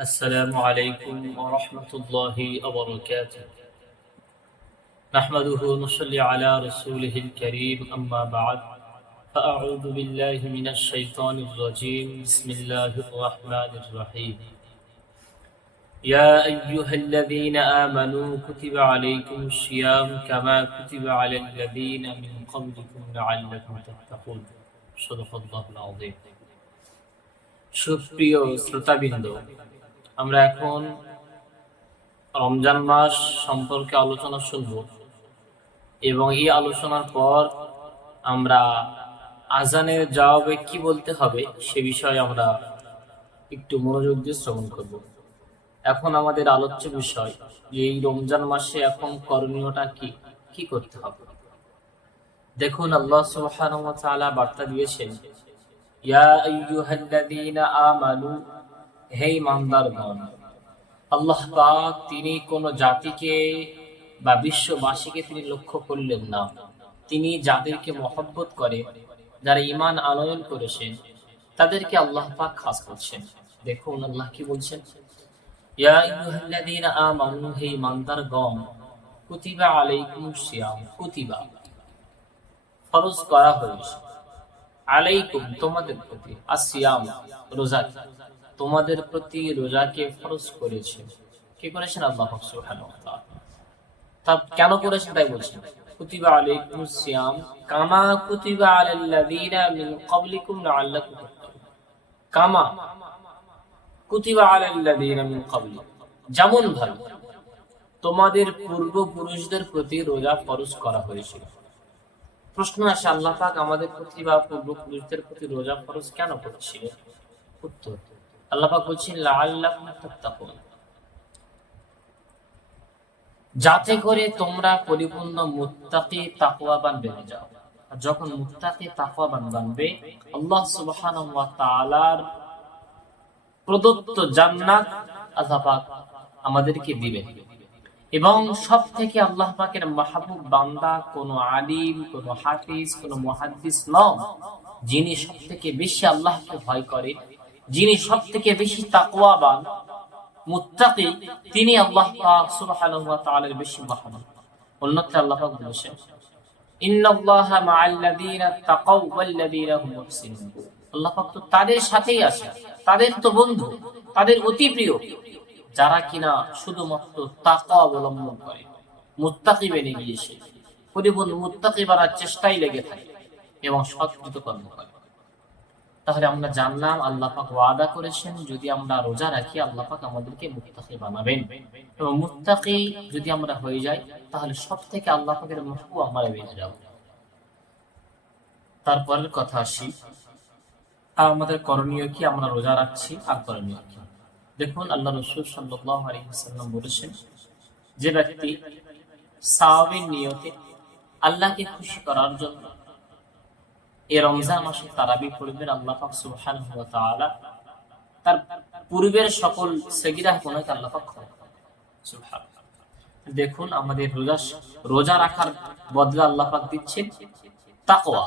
السلام عليكم ورحمة الله وبركاته نحمده ونصلي على رسوله الكريم أما بعد فأعوذ بالله من الشيطان الرجيم بسم الله الرحمن الرحيم يا أيها الذين آمنوا كتب عليكم الصيام كما كتب على الذين من قبلكم لعلكم تتقون صدق الله العظيم সুপ্রিয় শ্রোতাবৃন্দ আমরা এখন রমজান মাস সম্পর্কে আলোচনা শুনব এবং এই আলোচনার পর আমরা আজানের জবাবে কি বলতে হবে সে বিষয়ে আমরা একটু মনোযোগ দিয়ে শ্রবণ করব। এখন আমাদের আলোচ্য বিষয় যে এই রমজান মাসে এখন করণীয়টা কি? কি করতে হবে? দেখুন, আল্লাহ সুবহানাহু ওয়া তাআলা বার্তা দিয়েছেন, ইয়া আইয়ুহাল্লাযীনা আমানু হে ইমানদারগণ আল্লাহ পাক তিনি কোন জাতিকে বা বিশ্ববাসীকে তিনি লক্ষ্য করলেন না। তিনি যাদেরকে মহব্বত করে, যারা ইমান আনয়ন করেছেন, তাদেরকে আল্লাহ পাক খাস করছেন। দেখুন আল্লাহ কি বলছেন? করা আলাইকুম তোমাদের প্রতি আসিয়াম রোজা। তোমাদের প্রতি রোজাকে ফরজ করেছেন কি করেছেন আল্লাহ কেন করেছেন তাই বলছেন। কুতিবা আলাইকুম সিয়াম কামা কুতিবা মিন ক্বাবলিকুম লাআল্লাকুম কামা কুতিবা মিন যেমন ভাবে তোমাদের পূর্বপুরুষদের প্রতি রোজা ফরজ করা হয়েছিল প্রশ্ন আসে, আল্লাহ পাক আমাদের প্রতি বা পূর্বপুরুষদের প্রতি রোজা ফরজ কেন করেছিল উত্তর আল্লাহ পাক বলছেন যাতে করে তোমরা পরিপূর্ণ মুত্তাকি তাকওয়াবান বেড়ে যাও। আর যখন মুত্তাকি তাকওয়াবান বানবে, আল্লাহ সুবহানাহু প্রদত্ত জান্নাত আল্লাহ পাক আমাদেরকে দিবেন। এবং সব থেকে আল্লাহ পাকের মাহবুব বান্দা কোন আলিম, কোন হাফিজ, কোন মুহাদ্দিস নন, যিনি সব থেকে বেশি আল্লাহকে ভয় করে যিনি সব থেকে বেশি তাকওয়াবান, মুত্তাকি, তিনি আল্লাহ পাক সুবহানাহু ওয়া তাআলার বেশি মাহবুব অন্যত্র আল্লাহ পাক বলেছেন, ইন্নাল্লাহা মাআল্লাযীনা তাকাউ ওয়াল্লাযীনা হুম মুহসিনুন। আল্লাহ পাক তো তাদের সাথেই আছে, তাদের তো বন্ধু, তাদের অতি প্রিয়, যারা কিনা শুধুমাত্র তাকা অবলম্বন করে, মুত্তাকি বেনে গিয়েছে। পরিপূর্ণ মুত্তাকি বানার চেষ্টাই লেগে থাকে এবং সৎকৃত কর্ম করে। তাহলে আমরা জানলাম আল্লাহ পাক ওয়াদা করেছেন, যদি আমরা রোজা রাখি, আল্লাহ পাক আমাদেরকে মুত্তাকি বানাবেন। এবং মুত্তাকি যদি আমরা হয়ে যাই, তাহলে সব থেকে আল্লাহ পাকের মুখু আমরা বেঁচে যাব। তারপরের কথা আসি। আমাদের করণীয় কি? আমরা রোজা রাখছি, আর করণীয় কি? দেখুন, আল্লাহ রসুল সাল্লাল্লাহু আলাইহি ওয়াসাল্লাম বলেছেন, যে ব্যক্তি সাওয়াবের নিয়তে আল্লাহকে খুশি করার জন্য এই রমজান মাসে তারাবি পড়বেন আল্লাহ পাক তার পূর্বের সকল সেগিরা গুনাহকে আল্লাহ পাক। দেখুন, আমাদের রোজা রোজা রাখার বদলে আল্লাহ পাক দিচ্ছেন তাকওয়া।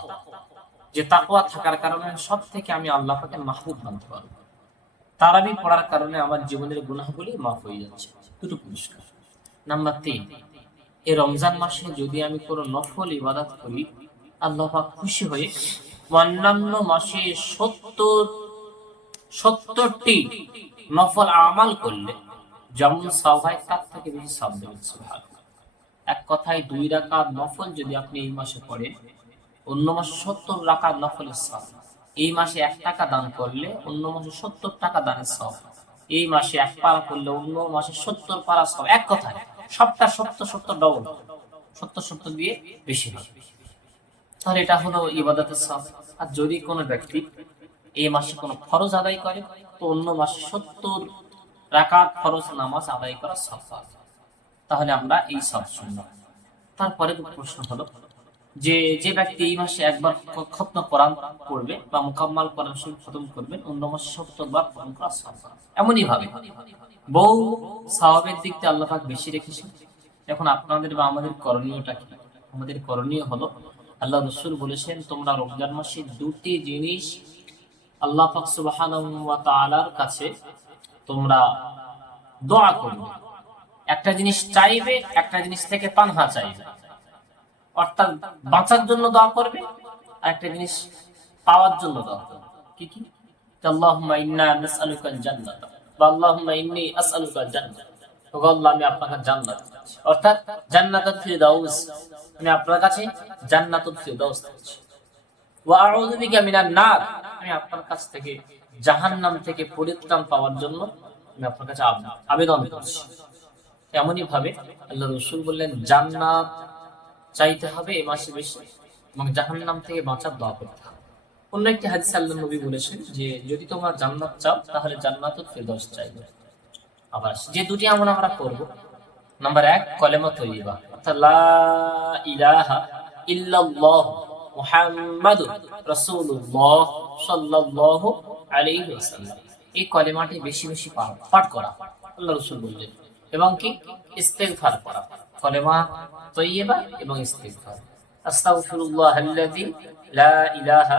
যে তাকওয়া থাকার কারণে সব থেকে আমি আল্লাহ পাকের মাহবুব মানতে পারব। তারাবি পড়ার কারণে আমার জীবনের গুনাহগুলি মাফ হয়ে যাচ্ছে। দুটো পুরস্কার নাম্বার তিন, এই রমজান মাসে যদি আমি কোনো নফল ইবাদত করি আল্লাহ পাক খুশি হয়ে অন্যান্য মাসে সত্তর, সত্তরটি নফল আমাল করলে যেমন সবাই তার থেকে বেশি সব দেবেন এক কথায় দুই রাকাত নফল যদি আপনি এই মাসে পড়েন, অন্য মাসে সত্তর রাকাত নফলের সব এই মাসে এক টাকা দান করলে অন্য মাসে সত্তর টাকা দানের সব এই মাসে এক পারা করলে অন্য মাসে সত্তর পারা সব এক কথায় সবটা সত্তর সত্তর ডবল সত্তর সত্তর দিয়ে বেশি হবে। তাহলে এটা হলো ইবাদতের সব আর যদি কোনো ব্যক্তি এই মাসে কোনো ফরজ আদায় করে, তো অন্য মাসে সত্তর রাকাত ফরজ নামাজ আদায় করা সব। তাহলে আমরা এই সব শুনলাম তারপরে প্রশ্ন হলো যে যে ব্যক্তি এই মাসে একবার খতম কোরআন পড়বে বা মোকাম্মাল কোরআন শরীফ খতম করবেন অন্য মাসে সত্তর বার খতম করা সওয়াব। এমনই ভাবে বহু সাহাবের দিক থেকে আল্লাহ বেশি রেখেছেন এখন আপনাদের বা আমাদের করণীয়টা কি আমাদের করণীয় হলো আল্লাহ রসুল বলেছেন, তোমরা রমজান মাসে দুটি জিনিস আল্লাহ পাক সুবহানাহু ওয়া তাআলার কাছে তোমরা দোয়া করবে। একটা জিনিস চাইবে, একটা জিনিস থেকে পানহা চাইবে। অর্থাৎ বাঁচার জন্য দোয়া করবে, আর একটা জিনিস পাওয়ার জন্য দোয়া করবে। কি কি? আল্লাহ ইন্না নাসআলুকাল জান্নাত, বা জান্নাত। ওগো আল্লাহ আমি আপনার জান্নাত। চাচ্ছি। অর্থাৎ জান্নাতুল ফিরদাউস। আমি আপনার কাছে জান্নাতুল ফিরদাউস চাচ্ছি ওয়া আউযু বিকা মিনান নার। আমি আপনার কাছ থেকে জাহান্নাম থেকে পরিত্রাণ পাওয়ার জন্য আমি আপনার কাছে আবেদন করছি। এমনই ভাবে আল্লাহ রসুল বললেন, জান্নাত চাইতে হবে এ মাসে বেশি এবং জাহান্নাম থেকে বাঁচার দোয়া করতে হবে। অন্য একটি হাদিস আল্লাহ নবী বলেছেন যে, যদি তোমরা জান্নাত চাও, তাহলে জান্নাত ফেরদৌস চাইবে। আবার যে দুটি আমল আমরা করব নাম্বার এক, কলেমা তৈবা অর্থাৎ লা ইলাহা ইল্লাল্লাহ মুহাম্মাদুর রাসূলুল্লাহ সাল্লাল্লাহু আলাইহি ওয়াসাল্লাম। এই কলেমাটি বেশি বেশি পাঠ করা। আল্লাহ রাসূল বললেন, এবং কি? ইস্তেগফার করা। কলেমা তৈবা এবং ইস্তেগফার। আস্তাগফিরুল্লাহ আল্লাযী লা ইলাহা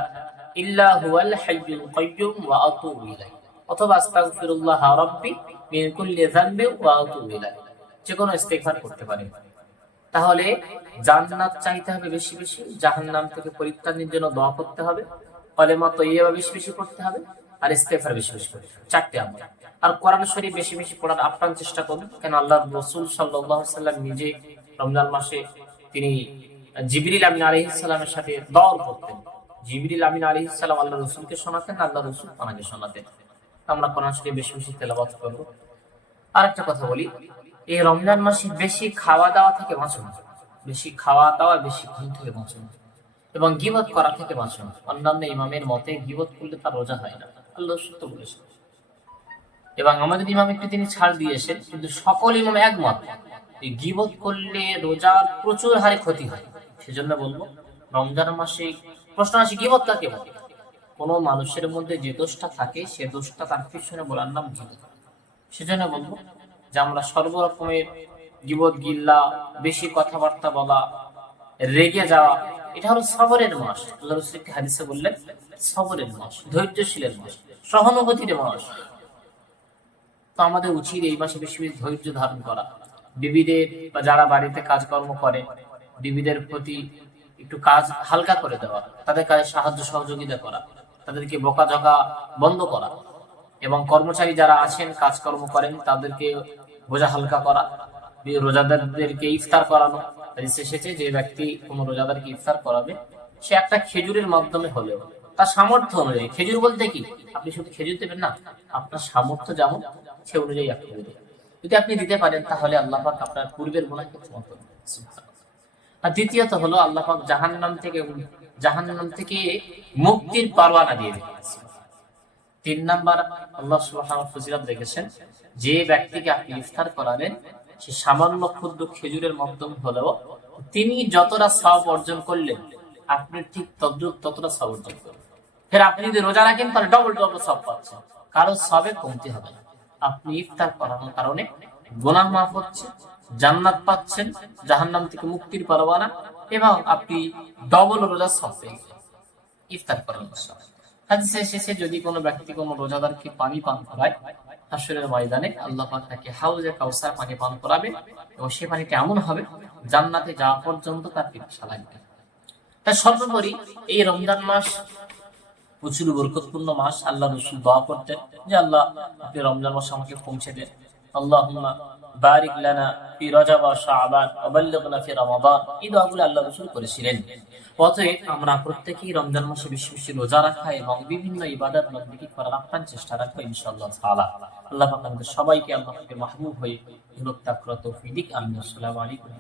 ইল্লা হুয়াল হাইয়ুল কাইয়্যুম ওয়া আতুবু ইলাইহি। করতে পারেন তাহলে জান্নাত চাইতে হবে বেশি বেশি থেকে পরিত্রাণের জন্য দোয়া করতে হবে বেশি বেশি করতে হবে, আর ইস্তেগফার বেশি বেশি করতে হবে। চারটে আর কোরআন শরীফ বেশি বেশি পড়ার আপ্রাণ চেষ্টা করুন, কেন আল্লাহ রসুল আলাইহি সাল্লাম নিজে রমজান মাসে তিনি জিবরিল আমিন আলাইহিস সালামের সাথে দর করতেন। জিবরিল আমিন আলাইহিস সালাম আল্লাহ রসুলকে শোনাতেন আল্লাহ রসুল ওনাকে শোনাতেন। আমরা কোরআন শরীফ বেশি বেশি করব। আর একটা কথা বলি, এই রমজান মাসে বেশি খাওয়া দাওয়া থেকে বাঁচুন বেশি খাওয়া দাওয়া, বেশি ঘুম থেকে বাঁচুন এবং গিবত করা থেকে বাঁচুন অন্যান্য ইমামের মতে গিবত করলে তার রোজা হয় না। আল্লাহ সত্য বলেছেন। এবং আমাদের ইমাম একটু তিনি ছাড় দিয়েছেন কিন্তু সকল ইমাম একমত গিবত করলে রোজার প্রচুর হারে ক্ষতি হয়। সেজন্য বলব, রমজান মাসে প্রশ্ন আসে গিবত কাকে বলে কোন মানুষের মধ্যে যে দোষটা থাকে, সে দোষটা তার পিছনে বলার নাম গিবত সেজন্য বলব যে আমরা সর্বরকমের গিবত, গিল্লা, বেশি কথাবার্তা বলা, রেগে যাওয়া, এটা হলো সবরের মাস। একটি হাদিসে বললেন? সবরের মাস, ধৈর্যশীলের মাস, সহানুভূতির মাস। তো আমাদের উচিত এই মাসে বেশি বেশি ধৈর্য ধারণ করা। বিবিদের বা যারা বাড়িতে কাজকর্ম করে, বিবিদের প্রতি একটু কাজ হালকা করে দেওয়া, তাদের কাজে সাহায্য সহযোগিতা করা। তাদেরকে বকাঝকা বন্ধ করা এবং কর্মচারী যারা আছেন, কাজকর্ম করেন, তাদেরকে বোঝা হালকা করা রোজাদারদেরকে ইফতার করানো এসেছে যে ব্যক্তি কোনো রোজাদারকে ইফতার করাবে, সে একটা খেজুরের মাধ্যমে হলেও, তার সামর্থ্য অনুযায়ী। খেজুর বলতে কি? আপনি শুধু খেজুর দেবেন না, আপনার সামর্থ্য যেমন, সে অনুযায়ী আপনি দেবেন। যদি আপনি দিতে পারেন, তাহলে আল্লাহ পাক আপনার পূর্বের ক্ষমা করবেন। আর দ্বিতীয়ত হলো, আল্লাহ পাক জাহান্নাম থেকে জাহান্নাম থেকে মুক্তির পারওয়ানা দিয়ে দিয়েছেন তিন নাম্বার, আল্লাহ সুবহানাহু ফজিলত রেখেছেন যে ব্যক্তিকে আপনি ইফতার করালেন, সে সামান্য ক্ষুদ্র খেজুরের মাধ্যম হলেও তিনি যতটা সব অর্জন করলেন, আপনি ঠিক তদ্রুপ ততটা সব অর্জন করবেন ফের আপনি যদি রোজা রাখেন, তাহলে ডবল ডবল সব পাচ্ছেন। কারও সবে কমতি হবে আপনি ইফতার করানোর কারণে গোনাহ মাফ হচ্ছে, জান্নাত পাচ্ছেন, জাহান্নাম থেকে মুক্তির পরওয়ানা এবং আপনি ডবল রোজা গেলেন। ইফতার হাদিসে শেষে যদি কোনো ব্যক্তি কোনো রোজাদারকে পানি পান করায়, হাসরের ময়দানে আল্লাহ পাক তাকে হাউজে কাউসার পানি পান করাবে এবং সে পানিটা এমন হবে, জান্নাতে যাওয়া পর্যন্ত তার পিপাসা লাগবে তাই সর্বোপরি এই রমজান মাস প্রচুর বরকতপূর্ণ মাস। আল্লাহ রসুল দোয়া করতেন যে, আল্লাহ, আপনি রমজান মাস আমাকে পৌঁছে দেন। আল্লাহুম্মা বারিক লানা ফি শাবান ওবাল্লিগনা ফি রমাদান। এই দোয়াগুলো আল্লাহ রাসূল করেছিলেন। অতএব আমরা প্রত্যেকেই রমজান মাসে বেশি বেশি রোজা রাখা এবং বিভিন্ন ইবাদত করার আপ্রাণ চেষ্টা রাখব ইনশাআল্লাহ তাআলা। আল্লাহ পাক আমাদের সবাইকে, আল্লাহ মাহবুব হয়ে ভক্তাক্রত ফিদিক আমিন। আসসালামু আলাইকুম।